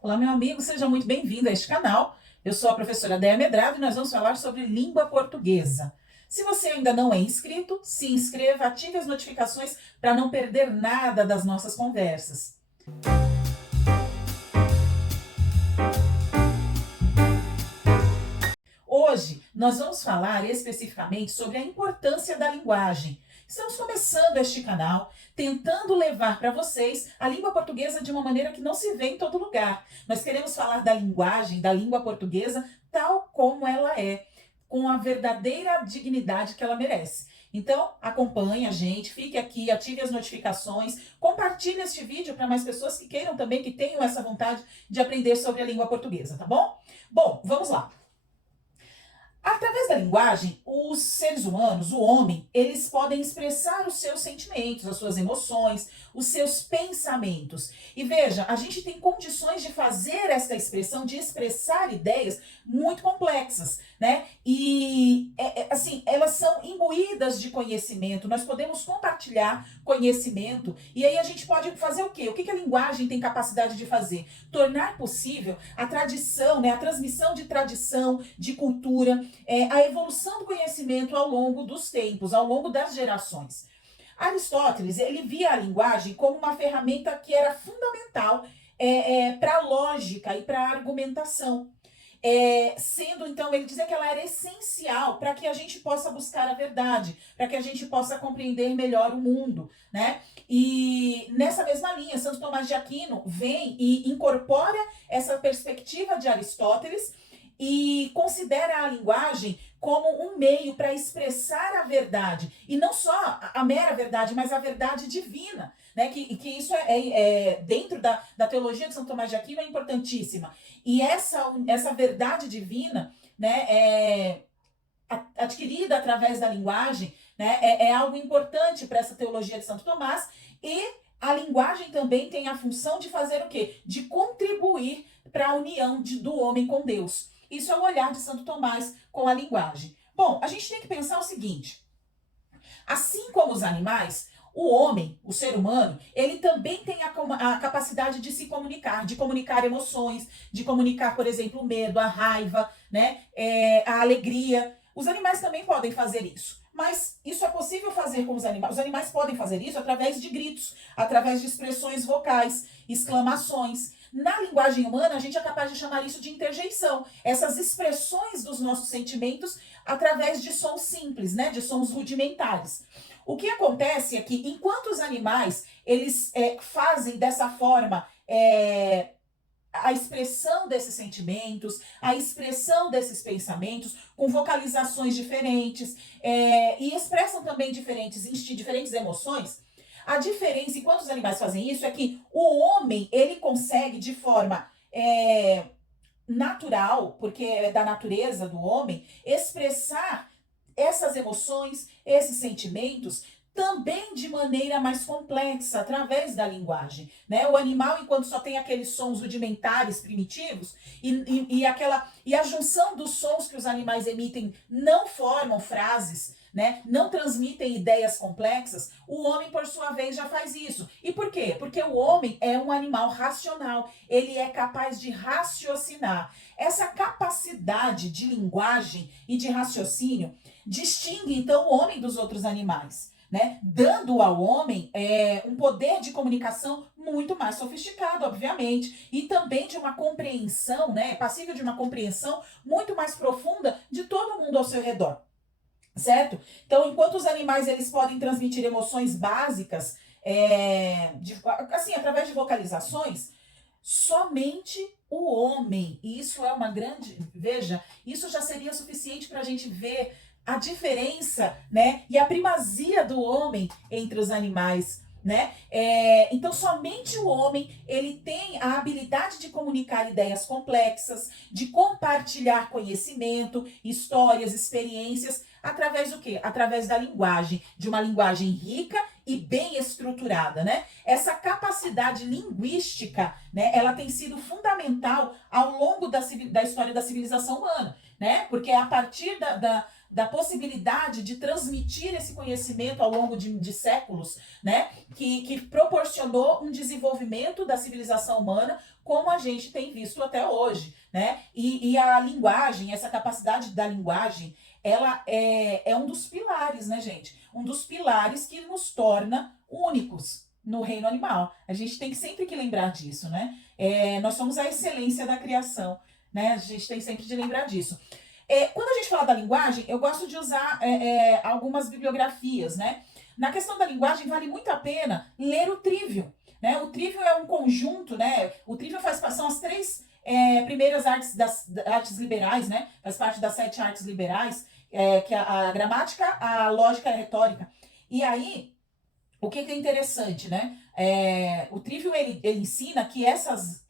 Olá, meu amigo, seja muito bem-vindo a este canal. Eu sou a professora Déia Medrado e nós vamos falar sobre língua portuguesa. Se você ainda não é inscrito, se inscreva, ative as notificações para não perder nada das nossas conversas. Hoje nós vamos falar especificamente sobre a importância da linguagem. Estamos começando este canal tentando levar para vocês a língua portuguesa de uma maneira que não se vê em todo lugar. Nós queremos falar da linguagem, da língua portuguesa, tal como ela é, com a verdadeira dignidade que ela merece. Então, acompanhe a gente, fique aqui, ative as notificações, compartilhe este vídeo para mais pessoas que queiram também, que tenham essa vontade de aprender sobre a língua portuguesa, tá bom? Bom, vamos lá. Através da linguagem, os seres humanos, o homem, eles podem expressar os seus sentimentos, as suas emoções, os seus pensamentos. E veja, a gente tem condições de fazer essa expressão, de expressar ideias muito complexas, né? E, assim, elas são imbuídas de conhecimento, nós podemos compartilhar conhecimento, e aí a gente pode fazer o quê? O que a linguagem tem capacidade de fazer? Tornar possível a tradição, né? A transmissão de tradição, de cultura, a evolução do conhecimento ao longo dos tempos, ao longo das gerações. Aristóteles, ele via a linguagem como uma ferramenta que era fundamental para a lógica e para a argumentação. Sendo, então, ele dizia que ela era essencial para que a gente possa buscar a verdade, para que a gente possa compreender melhor o mundo, né? E nessa mesma linha, Santo Tomás de Aquino vem e incorpora essa perspectiva de Aristóteles e considera a linguagem como um meio para expressar a verdade, e não só a mera verdade, mas a verdade divina, né? Que isso dentro da teologia de São Tomás de Aquino é importantíssima. E essa verdade divina, né, adquirida através da linguagem, né, é algo importante para essa teologia de Santo Tomás, e a linguagem também tem a função de fazer o quê? De contribuir para a união do homem com Deus. Isso é o olhar de Santo Tomás com a linguagem. Bom, a gente tem que pensar o seguinte: assim como os animais, o homem, o ser humano, ele também tem a capacidade de se comunicar, de comunicar emoções, de comunicar, por exemplo, o medo, a raiva, né, a alegria. Os animais também podem fazer isso. Mas isso é possível fazer com os animais. Os animais podem fazer isso através de gritos, através de expressões vocais, exclamações. Na linguagem humana, a gente é capaz de chamar isso de interjeição. Essas expressões dos nossos sentimentos através de sons simples, né, de sons rudimentares. O que acontece é que, enquanto os animais eles fazem dessa forma a expressão desses sentimentos, a expressão desses pensamentos, com vocalizações diferentes, e expressam também diferentes emoções, a diferença, enquanto os animais fazem isso, é que o homem, ele consegue de forma natural, porque é da natureza do homem, expressar essas emoções, esses sentimentos, também de maneira mais complexa, através da linguagem, né? O animal, enquanto só tem aqueles sons rudimentares, primitivos, e a junção dos sons que os animais emitem não formam frases, né? Não transmitem ideias complexas, o homem, por sua vez, já faz isso. E por quê? Porque o homem é um animal racional, ele é capaz de raciocinar. Essa capacidade de linguagem e de raciocínio distingue, então, o homem dos outros animais, né? Dando ao homem um poder de comunicação muito mais sofisticado, obviamente, e também de uma compreensão, né? Passível de uma compreensão muito mais profunda de todo mundo ao seu redor. Certo? Então, enquanto os animais eles podem transmitir emoções básicas, assim, através de vocalizações, somente o homem, e isso é uma grande, veja, isso já seria suficiente para a gente ver a diferença, né, e a primazia do homem entre os animais, né? Então, somente o homem ele tem a habilidade de comunicar ideias complexas, de compartilhar conhecimento, histórias, experiências, através do quê? Através da linguagem, de uma linguagem rica e bem estruturada, né? Essa capacidade linguística, né, ela tem sido fundamental ao longo da história da civilização humana, né? Porque é a partir da possibilidade de transmitir esse conhecimento ao longo de séculos, né, que proporcionou um desenvolvimento da civilização humana como a gente tem visto até hoje, né? E a linguagem, essa capacidade da linguagem, ela é um dos pilares, né, gente? Um dos pilares que nos torna únicos no reino animal. A gente tem sempre que lembrar disso, né? Nós somos a excelência da criação, né? A gente tem sempre de lembrar disso. Quando a gente fala da linguagem, eu gosto de usar algumas bibliografias, né? Na questão da linguagem, vale muito a pena ler o Trivium, né? O Trivium é um conjunto, né? O Trivium são as três primeiras artes artes liberais, né? Faz parte das 7 artes liberais, que é a gramática, a lógica e a retórica. E aí, o que é interessante, né? O Trivium ele ensina que essas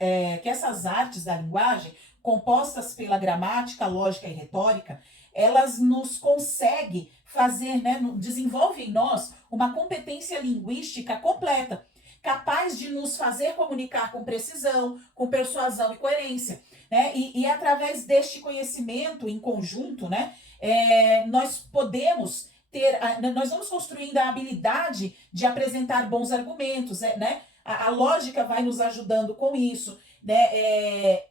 artes da linguagem, compostas pela gramática, lógica e retórica, elas nos conseguem fazer, né? Desenvolve em nós uma competência linguística completa, capaz de nos fazer comunicar com precisão, com persuasão e coerência, né? E através deste conhecimento em conjunto, né? Nós podemos nós vamos construindo a habilidade de apresentar bons argumentos, né? A lógica vai nos ajudando com isso, né?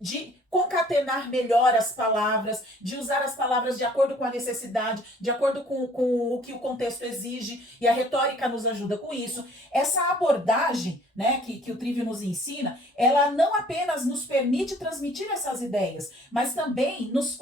De concatenar melhor as palavras, de usar as palavras de acordo com a necessidade, de acordo com o que o contexto exige, e a retórica nos ajuda com isso. Essa abordagem, né, que o Trivium nos ensina, ela não apenas nos permite transmitir essas ideias, mas também nos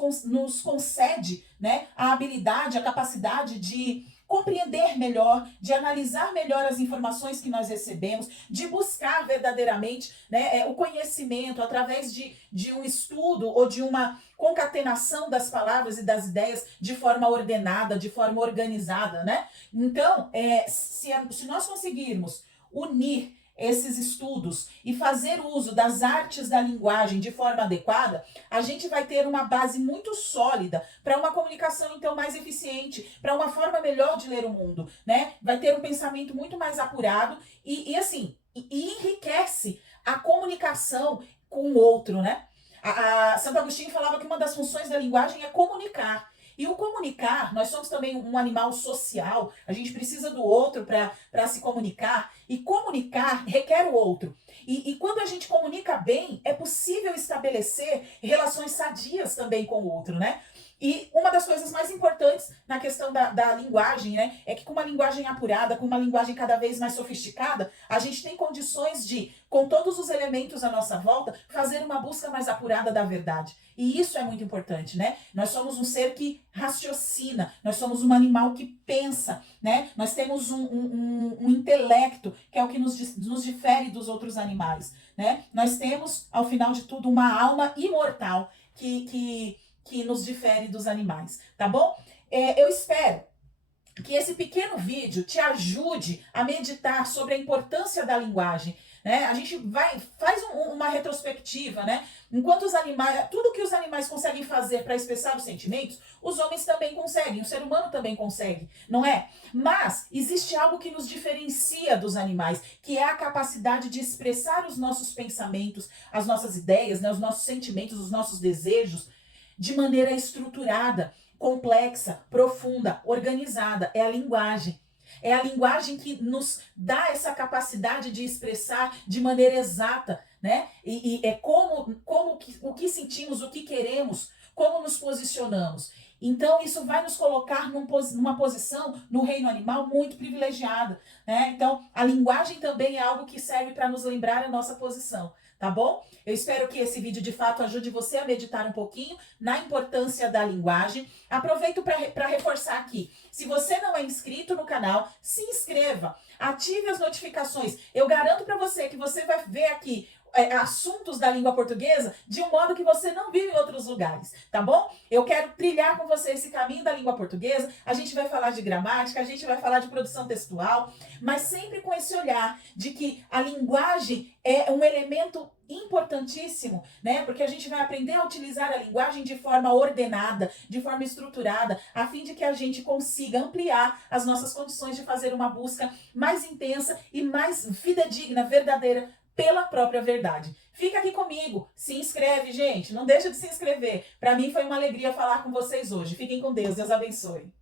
concede, né, a habilidade, a capacidade de compreender melhor, de analisar melhor as informações que nós recebemos, de buscar verdadeiramente, né, o conhecimento através de um estudo ou de uma concatenação das palavras e das ideias de forma ordenada, de forma organizada, né? Então, se nós conseguirmos unir esses estudos e fazer uso das artes da linguagem de forma adequada, a gente vai ter uma base muito sólida para uma comunicação, então, mais eficiente, para uma forma melhor de ler o mundo, né? Vai ter um pensamento muito mais apurado e enriquece a comunicação com o outro, né? Santo Agostinho falava que uma das funções da linguagem é comunicar. E o comunicar, nós somos também um animal social, a gente precisa do outro para se comunicar, e comunicar requer o outro. E quando a gente comunica bem, é possível estabelecer relações sadias também com o outro, né? E uma das coisas mais importantes na questão da linguagem, né, é que com uma linguagem apurada, com uma linguagem cada vez mais sofisticada, a gente tem condições de, com todos os elementos à nossa volta, fazer uma busca mais apurada da verdade. E isso é muito importante, né? Nós somos um ser que raciocina, nós somos um animal que pensa, né? Nós temos um intelecto, que é o que nos difere dos outros animais, né? Nós temos, ao final de tudo, uma alma imortal que nos difere dos animais, tá bom? Eu espero que esse pequeno vídeo te ajude a meditar sobre a importância da linguagem, né? A gente faz uma retrospectiva, né? Enquanto os animais, tudo que os animais conseguem fazer para expressar os sentimentos, os homens também conseguem, o ser humano também consegue, não é? Mas existe algo que nos diferencia dos animais, que é a capacidade de expressar os nossos pensamentos, as nossas ideias, né? Os nossos sentimentos, os nossos desejos, de maneira estruturada, complexa, profunda, organizada. É a linguagem. É a linguagem que nos dá essa capacidade de expressar de maneira exata, né? E é o que sentimos, o que queremos, como nos posicionamos. Então, isso vai nos colocar numa posição no reino animal muito privilegiada, né? Então, a linguagem também é algo que serve para nos lembrar a nossa posição, tá bom? Eu espero que esse vídeo de fato ajude você a meditar um pouquinho na importância da linguagem. Aproveito para reforçar aqui, se você não é inscrito no canal, se inscreva, ative as notificações. Eu garanto para você que você vai ver aqui assuntos da língua portuguesa de um modo que você não vive em outros lugares, tá bom? Eu quero trilhar com você esse caminho da língua portuguesa. A gente vai falar de gramática, a gente vai falar de produção textual, mas sempre com esse olhar de que a linguagem é um elemento importantíssimo, né? Porque a gente vai aprender a utilizar a linguagem de forma ordenada, de forma estruturada, a fim de que a gente consiga ampliar as nossas condições de fazer uma busca mais intensa e mais fidedigna, verdadeira, pela própria verdade. Fica aqui comigo, se inscreve, gente, não deixa de se inscrever. Para mim foi uma alegria falar com vocês hoje. Fiquem com Deus, Deus abençoe.